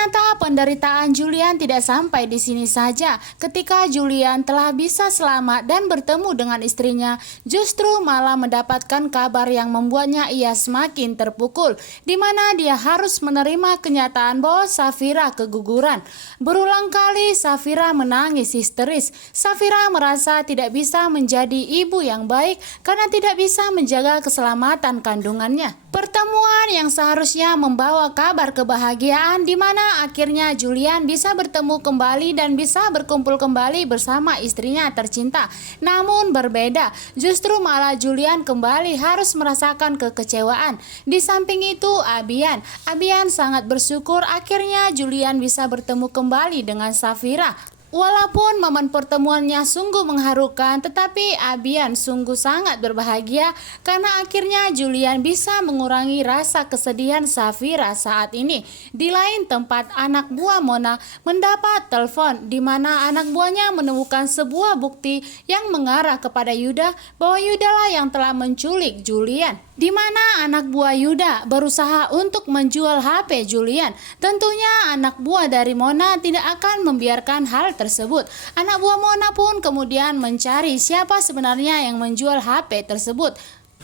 Ternyata penderitaan Julian tidak sampai di sini saja. Ketika Julian telah bisa selamat dan bertemu dengan istrinya, justru malah mendapatkan kabar yang membuatnya ia semakin terpukul, di mana dia harus menerima kenyataan bahwa Safira keguguran. Berulang kali Safira menangis histeris. Safira merasa tidak bisa menjadi ibu yang baik karena tidak bisa menjaga keselamatan kandungannya. Pertemuan yang seharusnya membawa kabar kebahagiaan, di mana akhirnya Julian bisa bertemu kembali dan bisa berkumpul kembali bersama istrinya tercinta. Namun berbeda, justru malah Julian kembali harus merasakan kekecewaan. Di samping itu Abian sangat bersyukur akhirnya Julian bisa bertemu kembali dengan Safira. Walaupun momen pertemuannya sungguh mengharukan, tetapi Abian sungguh sangat berbahagia karena akhirnya Julian bisa mengurangi rasa kesedihan Safira saat ini. Di lain tempat, anak buah Mona mendapat telepon di mana anak buahnya menemukan sebuah bukti yang mengarah kepada Yuda bahwa Yudalah yang telah menculik Julian. Di mana anak buah Yuda berusaha untuk menjual HP Julian. Tentunya anak buah dari Mona tidak akan membiarkan hal tersebut. Anak buah Mona pun kemudian mencari siapa sebenarnya yang menjual HP tersebut.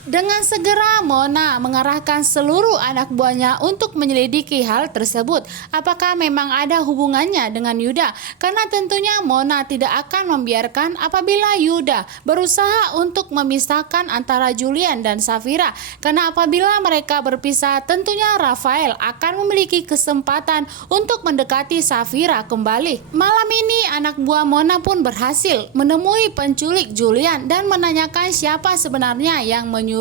Dengan segera Mona mengarahkan seluruh anak buahnya untuk menyelidiki hal tersebut. Apakah memang ada hubungannya dengan Yuda? Karena tentunya Mona tidak akan membiarkan apabila Yuda berusaha untuk memisahkan antara Julian dan Safira. Karena apabila mereka berpisah, tentunya Rafael akan memiliki kesempatan untuk mendekati Safira kembali. Malam ini anak buah Mona pun berhasil menemui penculik Julian dan menanyakan siapa sebenarnya yang menyuruhnya.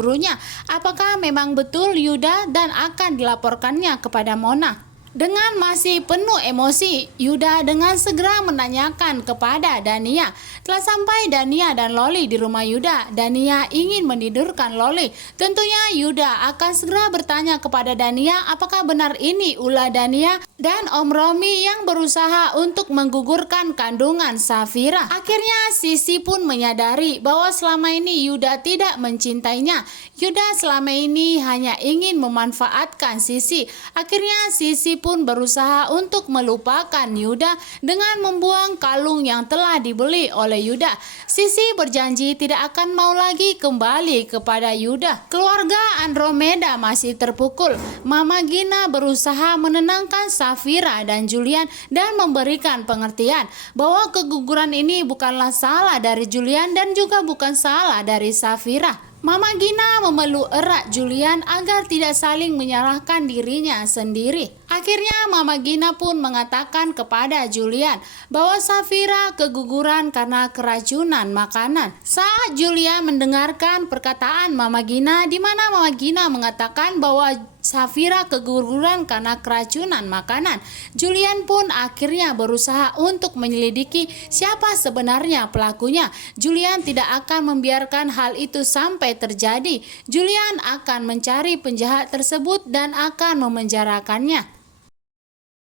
Apakah memang betul Yuda dan akan dilaporkannya kepada Mona. Dengan masih penuh emosi, Yuda dengan segera menanyakan kepada Dania. Telah sampai Dania dan Loli di rumah Yuda. Dania ingin menidurkan Loli. Tentunya Yuda akan segera bertanya kepada Dania apakah benar ini ulah Dania dan Om Romi yang berusaha untuk menggugurkan kandungan Safira. Akhirnya Sisi pun menyadari bahwa selama ini Yuda tidak mencintainya. Yuda selama ini hanya ingin memanfaatkan Sisi. Akhirnya Sisi pun berusaha untuk melupakan Yuda dengan membuang kalung yang telah dibeli oleh Yuda. Sisi berjanji tidak akan mau lagi kembali kepada Yuda. Keluarga Andromeda masih terpukul. Mama Gina berusaha menenangkan Safira dan Julian dan memberikan pengertian bahwa keguguran ini bukanlah salah dari Julian dan juga bukan salah dari Safira. Mama Gina memeluk erat Julian agar tidak saling menyalahkan dirinya sendiri. Akhirnya Mama Gina pun mengatakan kepada Julian bahwa Safira keguguran karena keracunan makanan. Saat Julian mendengarkan perkataan Mama Gina, di mana Mama Gina mengatakan bahwa Safira keguguran karena keracunan makanan, Julian pun akhirnya berusaha untuk menyelidiki siapa sebenarnya pelakunya. Julian tidak akan membiarkan hal itu sampai terjadi. Julian akan mencari penjahat tersebut dan akan memenjarakannya.